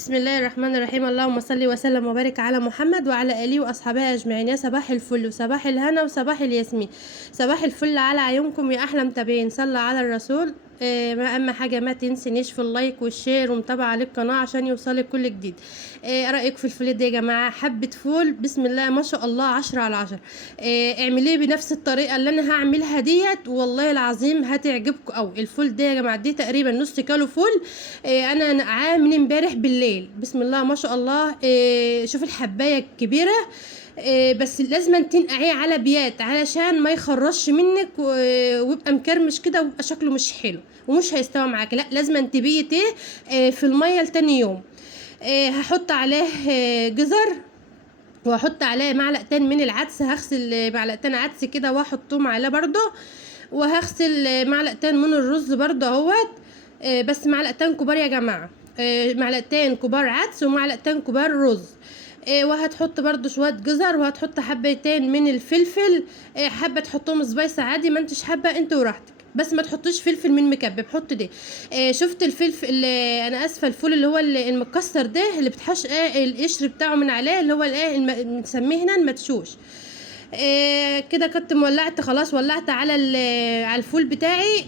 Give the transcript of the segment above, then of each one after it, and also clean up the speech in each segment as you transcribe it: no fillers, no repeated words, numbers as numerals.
بسم الله الرحمن الرحيم. اللهم صل وسلم وبارك على محمد وعلى اله واصحابه اجمعين. يا صباح الفل وصباح الهنا وصباح الياسمين. صباح الفل على عيونكم يا احلى متابعين. صلى على الرسول. ما اهم حاجه ما تنسنيش في اللايك والشير ومتابعه للقناه عشان يوصلك كل جديد. رايك في الفول ده يا جماعه؟ حبه فول بسم الله ما شاء الله 10/10. اعمليه بنفس الطريقه اللي انا هعملها ديت والله العظيم هتعجبكم قوي. الفول ده يا جماعه دي تقريبا نص كيلو فول. انا نقعاه من امبارح بالليل بسم الله ما شاء الله. شوف الحبايه الكبيره. بس لازم تنقعيه على بيات علشان ما يخرش منك ويبقى مكرمش كده ويبقى شكله مش حلو ومش هيستوي معاك. لا لازم تبيتيه في الميه لتاني يوم. هحط عليه جزر وهحط عليه معلقتين من العدس. هغسل معلقتين عدس كده واحطهم عليه برضو. وهغسل معلقتين من الرز برضو اهوت. بس معلقتين كبار يا جماعه. معلقتين كبار عدس ومعلقتين كبار رز. وهتحط برضو شويه جزر وهتحط حبتين من الفلفل. حابه تحطهم سبايس عادي ما انتش حابه انت وراحتك. بس ما تحطيش فلفل من مكبب حط ده. شفت الفلفل انا اسفه الفول اللي هو المكسر ده اللي بتحش القشر بتاعه من عليه اللي هو بنسميه هنا المدشوش. كده كنت ولعت خلاص ولعت على الفول بتاعي.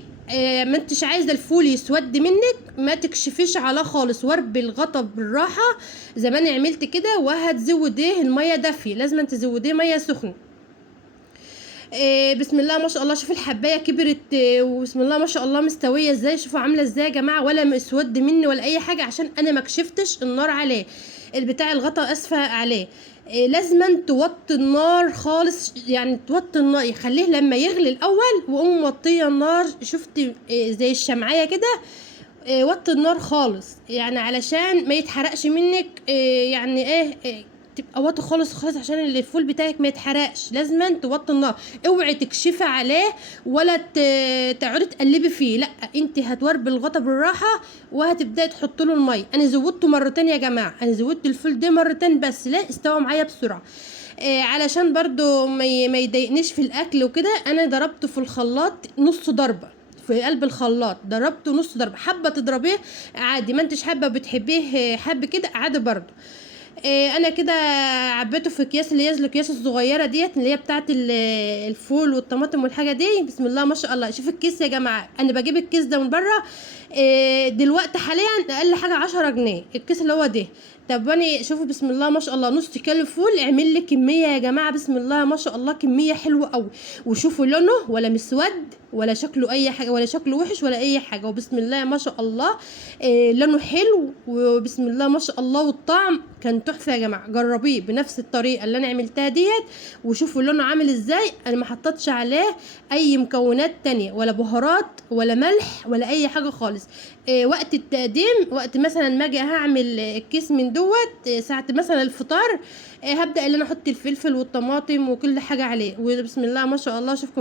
ما انتش عايزه الفول يسود منك ما تكشفيش عليه خالص ورب الغطا بالراحه زي ما انا عملت كده. وهتزوديه الميه دافيه لازم تزوديه ميه سخنه. بسم الله ما شاء الله. شوف الحبايه كبرت وبسم الله ما شاء الله مستويه ازاي. شوفوا عامله ازاي يا جماعه ولا مسود مني ولا اي حاجه عشان انا ما كشفتش النار عليه البتاع الغطا اسفه عليه. لازما توطي النار خالص يعني توطي النار يخليه لما يغلي الاول وقوم موطيه النار. شفت زي الشمعيه كده. وطي النار خالص يعني علشان ما يتحرقش منك. يعني تبقى واطي خالص خالص عشان الفول بتاعك ما يتحرقش. لازما توطي النار. اوعي تكشفي عليه ولا تقعدي تقلبي فيه. لا انت هتوربي الغطا بالراحه وهتبداي تحطي له الميه. انا زودته مرتين يا جماعه. انا زودت الفول ده مرتين بس لا استوى معايا بسرعه. علشان برضو ما يضايقنيش في الاكل وكده. انا ضربته في الخلاط نص ضربه في قلب الخلاط ضربته نص ضربه. حابه تضربيه عادي ما انتش حابه بتحبيه حب كده عادي برضو. انا كده عبيته في اكياس اللي هي الاكياس الصغيره ديت اللي هي بتاعه الفول والطماطم والحاجه دي. بسم الله ما شاء الله. شوف الكيس يا جماعه انا بجيب الكيس ده من بره. دلوقتي حاليا اقل حاجه 10 جنيه الكيس اللي هو ده. طب انا شوفوا بسم الله ما شاء الله نص كيلو فول اعمل لي كميه يا جماعه بسم الله ما شاء الله كميه حلوه قوي. وشوفوا لونه ولا مسود ولا شكله اي حاجه ولا شكله وحش ولا اي حاجه. وبسم الله ما شاء الله لونه حلو وبسم الله ما شاء الله. والطعم كان تحفه يا جماعه. جربيه بنفس الطريقه اللي انا عملتها ديت وشوفوا لونه عامل ازاي. انا ما حطيتش عليه اي مكونات تانية ولا بهارات ولا ملح ولا اي حاجه خالص. وقت التقديم وقت مثلا ما اجي هعمل الكيس من دوت ساعه مثلا الفطار. هبدا ان انا احط الفلفل والطماطم وكل حاجه عليه وبسم الله ما شاء الله. شوفكم